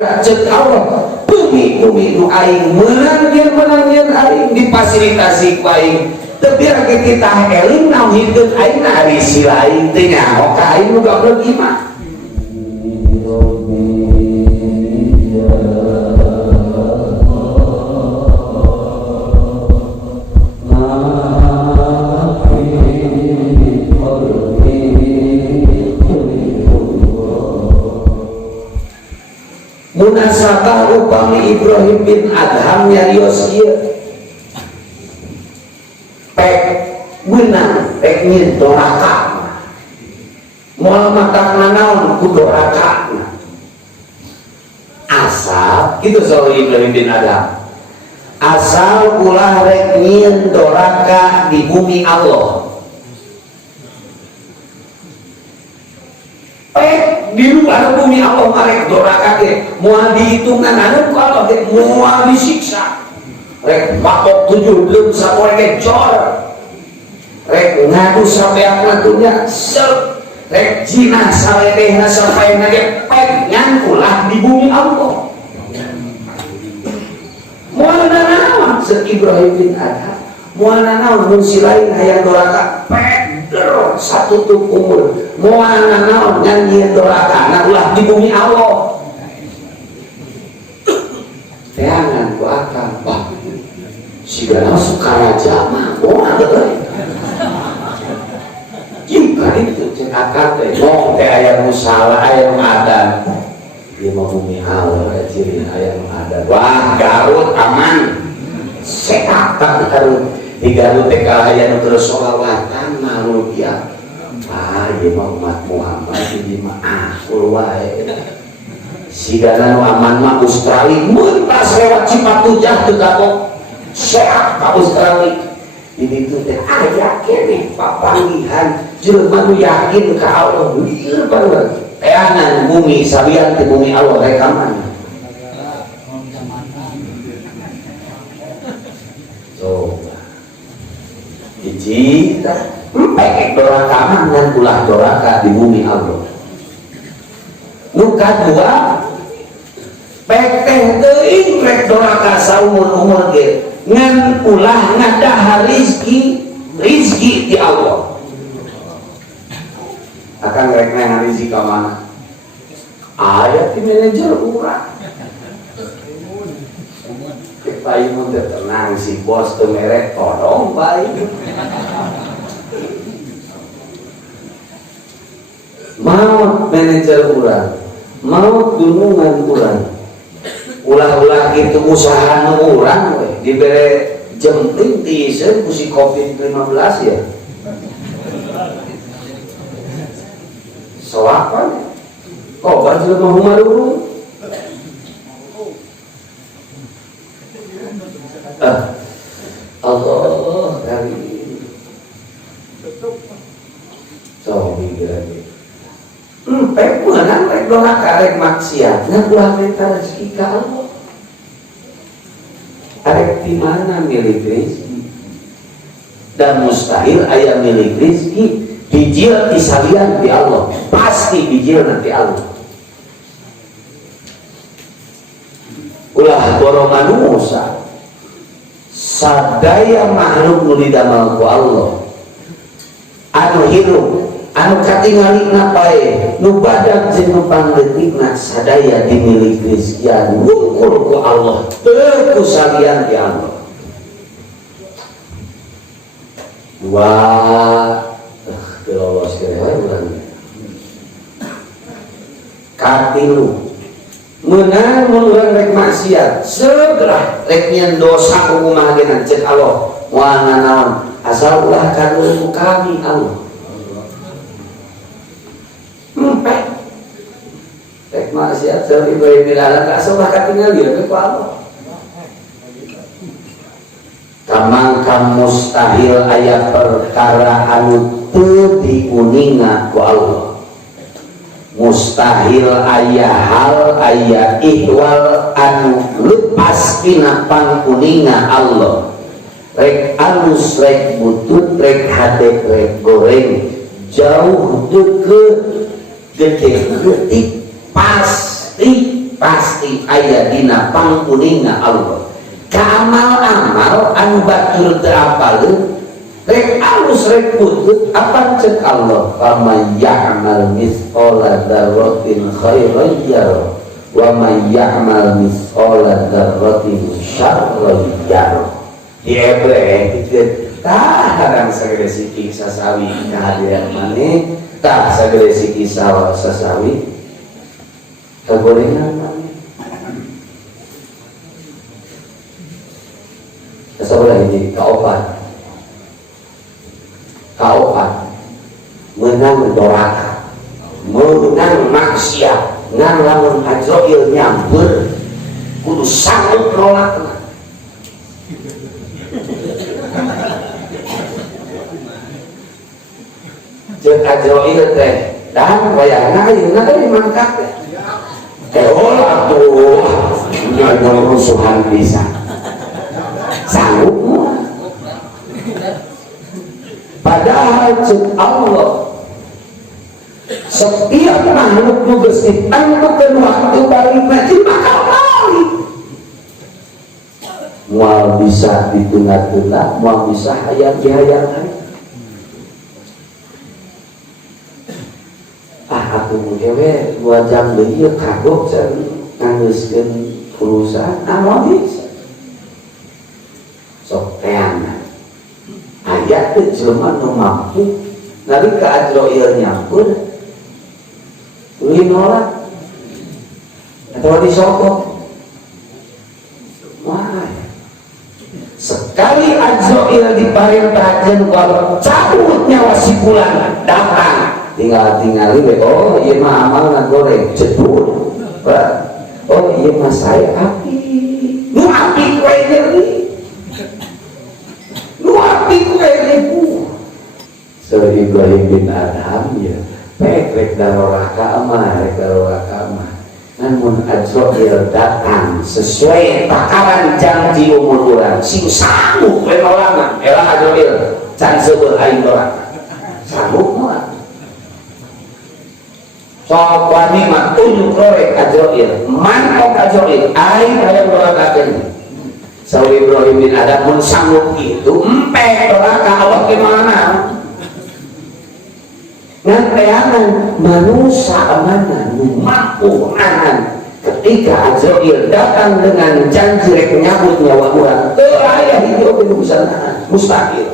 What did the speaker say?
cek Allah bumi nu aing menang aing difasilitasi ku aing teu biar kita eling nauhikeun aing ari si lain teh nyaho ka aing nu goblok iman. Munasabah upami Ibrahim bin Adham nyarios ieu pek beunang pek nyin doraka moal matakna naon ku doraka asal kitu soal Ibrahim bin Adham asal ulah rek nyin doraka di bumi Allah di luar bumi Allah marek doraka ge moal dihitungan anu ku Allah ge moal disiksa rek bakok 7 leum sapoe ge jor rek ngadu sabeakna dunya sel rek jina saledehna sapaena ge penyan ulah di bumi Allah moal nanaon se Ibrahim bin Adham moal nanaon mun si lain aya doraka satu tuh umur mau naon nyanyi doraka anak ulah di bumi Allah teangan ku akal wah si gana sukaraja mah mau ada jika itu cek akal teh mau teh aya musala aya ngadan dia mau bumi Allah aya ciri aya ngadan wah Garut aman sekatan Garut di Garut teh aya nu terus sholawatan malu ya ieu mah umat Muhammad di mah akul wae sigana nu aman mah Australia mun tas lewat Cipatujah teu kapok sehat ka Australia di ditu teh aya keneh papanggihan jelema nu yakin ka Allah lieur baruan teangan bumi sabian ti bumi Allah rekaman hiji pekek doraka mangan ulah doraka di bumi Allah nu kadua pekeh teuing rek doraka saumur-umur ge ngan ulah ngadahar rizki di Allah akan rek ngadahar rizki ka mana aya ti manajer urang bayi muda tenang si bos tuh merek todong bayi mau manajer urang mau gunungan urang ulah-ulah gitu usaha urang diberi jempling di si COVID-19 ya soapan kobar sudah mau marurung Allah dari so migrasi pek menang pek doraka rek maksiat nah ulah minta rezeki ka Allah arek di mana milik rezeki dan mustahil aya milik rezeki bijil disalian di Allah pasti bijil nanti Allah ulah borongan Musa sadaya makhluk nu didamel ku Allah anu hirup anu katingalina pae nu badag jeung nu pangletikna sadaya dimiliki rezeki wungkul ku Allah teu ku salian di Allah wah lolos ke urang katilu menang menurang rek maksiat segera rek nyen dosa kumaha geuna cek Allah moal nanaon asal ulah kanu kami Allah empek rek maksiat sering bae bilalang ka salah katingal ieu ku Allah kamangka mustahil aya perkara anu teu diuninga ku Allah mustahil aya hal aya ihwal anu lepas tina pangkuninga Allah rek alus rek butut rek hade rek goreng jauh deket gede getik pasti pasti aya dina pangkuninga Allah. Amal-amal anu batur teu apaleun rek alus rek putut apa cek Allah, faman ya'mal mithqala dzarratin khairan yarah wa man ya'mal mithqala dzarratin syarran yarah. Di Hebreu pikeun tah harang sagede siki sasawi kehadiran maneh, tah sagede siki sasawi kagorengan maneh. Sebelah ini kaopat menang doraka, menang maksiat, ngan lamun Azrail nyamper kudu sanggup nolak. Jeung Azrail teh dan bayangna ayeuna teh mangkat teh olah tuh ngan rusuhan bisa sanggup. Padahal cek Allah setiap makhluk nu geus ditentukeun waktu balik nanti bakal balik. Moal bisa ditengah-tengah, moal bisa hayang-hayang. Aku mugewe 2 jam deui kagok can nganggeuskeun perusahaan anu bisa. Sok teangan ayat teh jelema nu mampu nalika Azrail nyampur ulin nolak atawa disokok. Wah, sekali Azrail diparentahkeun kalau cabut nyawa si fulan datang tinggal-tinggali we, oh ieu mah amalna goreng jedul. Oh ieu mah saya api. Nu api we deui. Ibrahim bin Adham ya rek daroraka mah namun Azrail datang sesuai takaran janji umur urang sing sanggup we nolakan elah Azrail can seueur aing doraka sanggup mah sok wani mah tunjuk rek Azrail mantong Azrail aing hayang dorakakeun saur Ibrahim bin Adham mun sanggup kitu empek doraka Allah ke mana nganteanan manusia mana mampu nahan ketika Azrail datang dengan janji rek nyabut nyawa urang teu aya hiji oge nu bisa nahan mustahil.